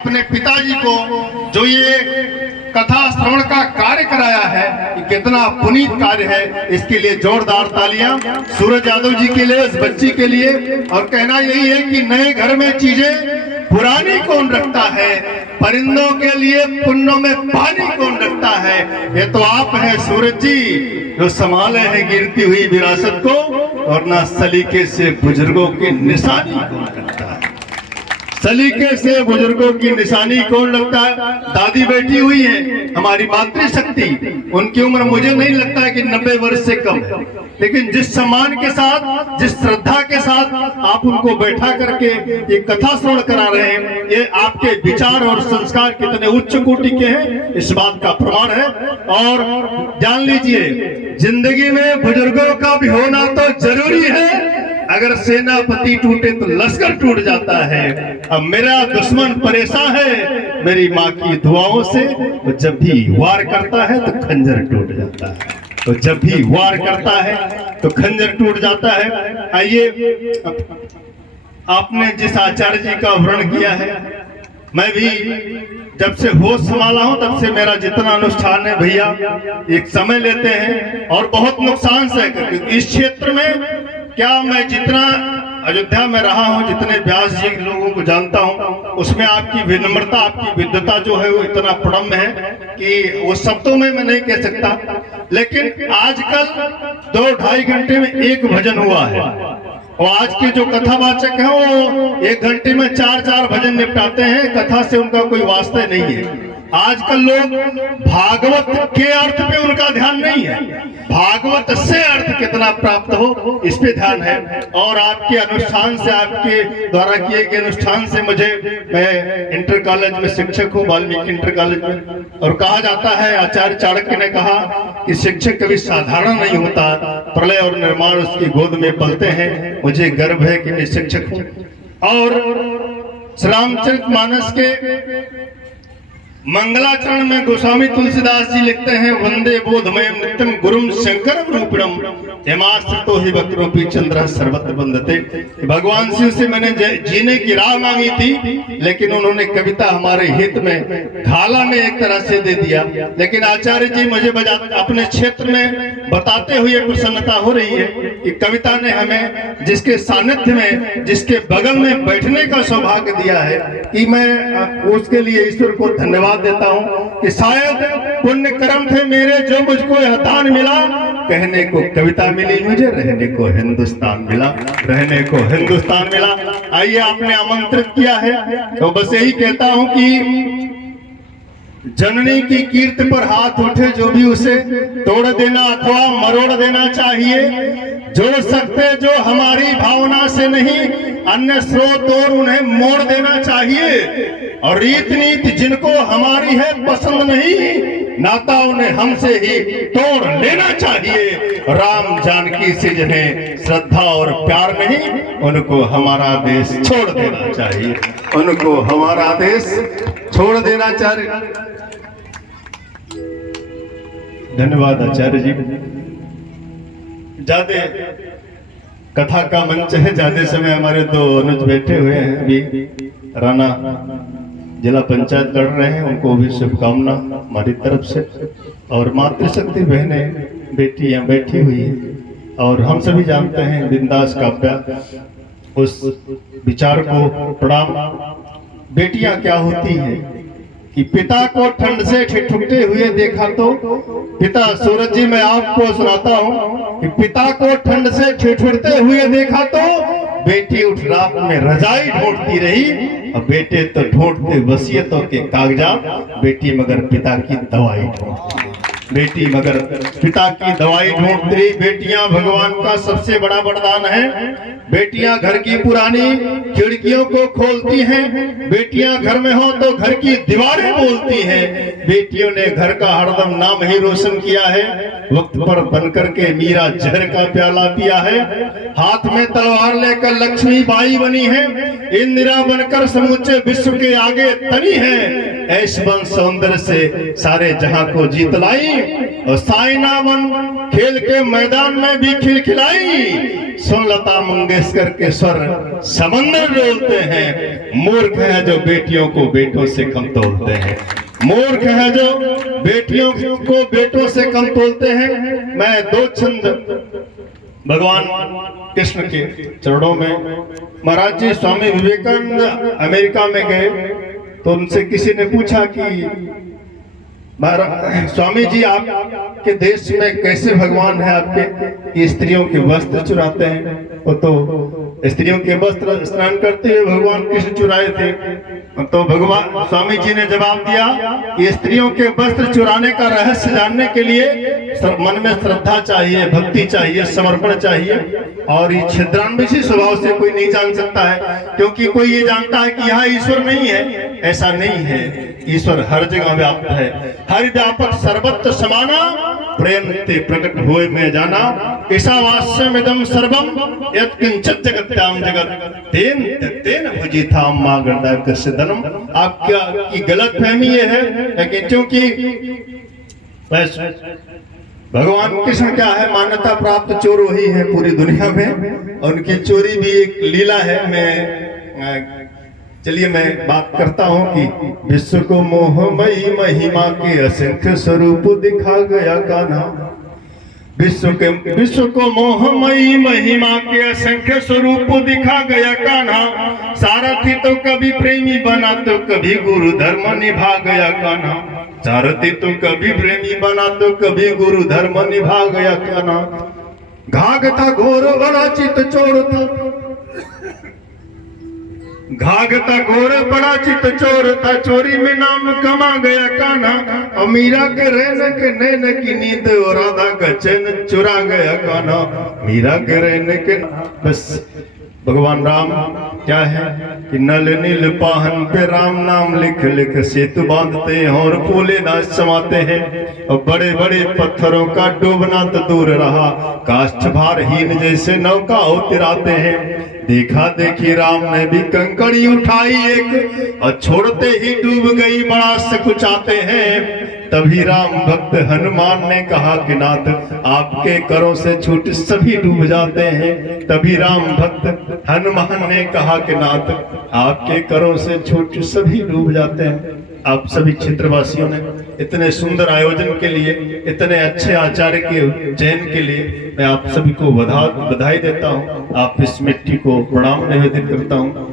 अपने पिताजी को जो ये कथा श्रवण का कार्य कराया है, ये कितना पुनीत कार्य है। इसके लिए जोरदार तालियां सूरज यादव जी के लिए, इस बच्ची के लिए। और कहना यही है कि नए घर में चीजें पुरानी कौन रखता है, परिंदों के लिए पुन्नों में पानी कौन रखता है। ये तो आप हैं सूरज जी, जो संभाले हैं गिरती हुई विरासत को, और ना सलीके से बुजुर्गों की निशानी कौन रखता है। सलीके से बुजुर्गों की निशानी कौन लगता है। दादी बैठी हुई है, हमारी मातृशक्ति, उनकी उम्र मुझे नहीं लगता है कि 90 वर्ष से कम है, लेकिन जिस सम्मान के साथ, जिस श्रद्धा के साथ आप उनको बैठा करके ये कथा श्रवण करा रहे हैं, ये आपके विचार और संस्कार कितने उच्च कोटि के हैं, इस बात का प्रमाण है। और जान लीजिए, जिंदगी में बुजुर्गों का भी होना तो जरूरी है। अगर सेनापति टूटे तो लश्कर टूट जाता है। अब मेरा दुश्मन परेशान है मेरी माँ की दुआओं से, तो जब भी वार करता है तो खंजर टूट जाता है, तो जब भी वार करता है तो खंजर टूट जाता है। आइए, आपने जिस आचार्य जी का वर्णन किया है, मैं भी जब से होश संभाला हूं तब से मेरा जितना अनुष्ठान है भैया, एक समय लेते हैं और बहुत नुकसान से करके इस क्षेत्र में। क्या मैं जितना अयोध्या में रहा हूं, जितने व्यास जी लोगों को जानता हूं, उसमें आपकी विनम्रता, आपकी विद्वता जो है वो इतना प्रणम्य है कि वो शब्दों में मैं नहीं कह सकता। लेकिन आजकल 2-2.5 घंटे में एक भजन हुआ है, और आज के जो कथावाचक हैं वो 1 घंटे में 4-4 भजन निपटाते हैं। कथा से उनका कोई वास्ता नहीं है। आजकल लोग भागवत के अर्थ पे उनका ध्यान नहीं है, भागवत से अर्थ कितना प्राप्त हो इस पे ध्यान है। और आपके अनुष्ठान से, आपके द्वारा किए गए अनुष्ठान से मैं इंटर कॉलेज में शिक्षक हूँ, वाल्मीकि इंटर कॉलेज में, और कहा जाता है, आचार्य चाणक्य ने कहा कि शिक्षक कभी साधारण नहीं होता, प्रलय और निर्माण उसकी गोद में पलते हैं। मुझे गर्व है कि मैं शिक्षक हूँ। और श्री रामचरितमानस के मंगलाचरण में गोस्वामी तुलसीदास जी लिखते हैं, वंदे बोधमयम नित्यम गुरुम शंकरम रूपिणम हेमास्त्रो ही वक्रोपी चंद्र सर्वत्र वंदते। भगवान शिव से मैंने जीने की राह मांगी थी, लेकिन उन्होंने कविता हमारे हित में ढाला में एक तरह से दे दिया। लेकिन आचार्य जी मुझे अपने क्षेत्र में बताते हुए प्रसन्नता हो रही है कि कविता ने हमें जिसके सानिध्य में, जिसके बगल में बैठने का सौभाग्य दिया है, कि मैं उसके लिए ईश्वर को धन्यवाद देता हूं कि शायद पुण्य कर्म थे मेरे जो मुझको यह दान मिला। कहने को कविता मिली मुझे, रहने को हिंदुस्तान मिला, रहने को हिंदुस्तान मिला। आइए, आपने आमंत्रित किया है तो बस यही कहता हूं कि जननी की कीर्ति पर हाथ उठे जो भी, उसे तोड़ देना अथवा मरोड़ देना चाहिए। जोड़ सकते जो हमारी भावना से नहीं, अन्य स्रोत और उन्हें मोड़ देना चाहिए। और रीत नीति जिनको हमारी है पसंद नहीं, नाता उन्हें हमसे ही तोड़ लेना चाहिए। राम जानकी से जिन्हें श्रद्धा और प्यार नहीं, उनको हमारा देश छोड़ देना चाहिए, उनको हमारा देश छोड़ देना चाहिए। धन्यवाद आचार्य जी। ज्यादा कथा का मंच है, ज्यादा समय हमारे 2 अनुज बैठे हुए हैं, अभी राणा जिला पंचायत लड़ रहे हैं, उनको भी शुभकामना हमारी तरफ से। और मातृशक्ति बहनें, बेटियां बैठी हुई हैं, और हम सभी जानते हैं बिंदास काव्य, उस विचार को प्रणाम। बेटियां क्या होती हैं कि पिता को ठंड से ठिठुकते हुए देखा तो, पिता सूरज जी मैं आपको सुनाता हूँ कि पिता को ठंड से ठिठुरते हुए देखा तो बेटी उठ रात में रजाई ढूंढती रही, और बेटे तो ढूंढते वसीयतों के कागजात, बेटी मगर पिता की दवाई ढूंढती, बेटी मगर पिता की दवाई ढूंढती रही। बेटियां भगवान का सबसे बड़ा वरदान है। बेटियां घर की पुरानी खिड़कियों को खोलती हैं, बेटियां घर में हो तो घर की दीवारें बोलती हैं। बेटियों ने घर का हरदम नाम ही रोशन किया है, वक्त पर बनकर के मीरा जहर का प्याला पिया है। हाथ में तलवार लेकर लक्ष्मी बाई बनी है, इंदिरा बनकर समूचे विश्व के आगे तनी है। ऐश बन सौंदर्य से सारे जहां को जीत लाई, और साइनावन खेल के मैदान में भी खिलखिलाई। सुन लता मंगेशकर के स्वर समंदर डोलते हैं। मूर्ख है जो बेटियों को बेटों से कम तोलते हैं। मूर्ख है जो बेटियों को बेटों से कम तोलते हैं। मैं दो छंद भगवान कृष्ण के चरणों में। महाराज जी स्वामी विवेकानंद अमेरिका में गए तो उनसे किसी ने पूछा कि स्वामी जी आपके देश में कैसे भगवान है आपके कि स्त्रियों के वस्त्र चुराते हैं? वो तो स्त्रियों के वस्त्र स्नान करते हुए भगवान कृष्ण चुराए थे। तो भगवान स्वामी जी ने जवाब दिया कि स्त्रियों के वस्त्र चुराने का रहस्य जानने के लिए मन में श्रद्धा चाहिए, भक्ति चाहिए, समर्पण चाहिए। और ये छिद्रान्वेषी स्वभाव से कोई नहीं जान सकता है, क्योंकि कोई ये जानता है कि यहाँ ईश्वर नहीं है। ऐसा नहीं है, ईश्वर हर जगह व्याप्त है। हरि व्यापक सर्वत्र समाना, प्रेम ते प्रकट हुए में जाना। ईशावास्यमिदं सर्वं यत्किंचित् जगत्यां जगत् तेन तेन भुजितां मा गणदायकस्य धनम। आपका की गलतफहमी ये है कि क्योंकि भगवान कृष्ण क्या है, मान्यता प्राप्त चोर वही है पूरी दुनिया में। और उनकी चोरी भी एक लीला है। चलिए मैं बात करता हूँ कि विश्व को मोहमयी महिमा के असंख्य स्वरूप दिखा गया कान्हा। विश्व को मोहमयी महिमा के असंख्य स्वरूप दिखा गया कान्हा। सारथी तो कभी प्रेमी बना तो कभी गुरु धर्म निभा गया कान्हा। सारथी तो कभी प्रेमी बना तो कभी गुरु धर्म निभा गया कान्हा। घाघ था घोर बड़ा चित चोर था, घाघ था घोर बड़ा चित चोर था, चोरी में नाम कमा गया कान्हा। और मीरा के रहने के नैन की नींद और राधा का चैन चुरा गया कान्हा। मीरा के रहने के बस भगवान राम क्या है कि नल नील पाहन पे राम नाम लिख लिख सेतु बांधते हैं और पोले नाच समाते हैं। और बड़े बड़े पत्थरों का डूबना तो दूर रहा, काष्ठ भारहीन जैसे नौका उतराते हैं। देखा देखी राम ने भी कंकड़ी उठाई एक, और छोड़ते ही डूब गई बड़ा सकुचाते हैं। तभी राम भक्त हनुमान ने कहा कि नाथ आपके करों से छूट सभी डूब जाते हैं। तभी राम भक्त हनुमान ने कहा कि नाथ आपके करों से छूट सभी डूब जाते हैं। आप सभी क्षेत्रवासियों ने इतने सुंदर आयोजन के लिए, इतने अच्छे आचार्य के चयन के लिए मैं आप सभी को बधाई देता हूँ। आप इस मिट्टी को प्रणाम निवेदित करता हूँ।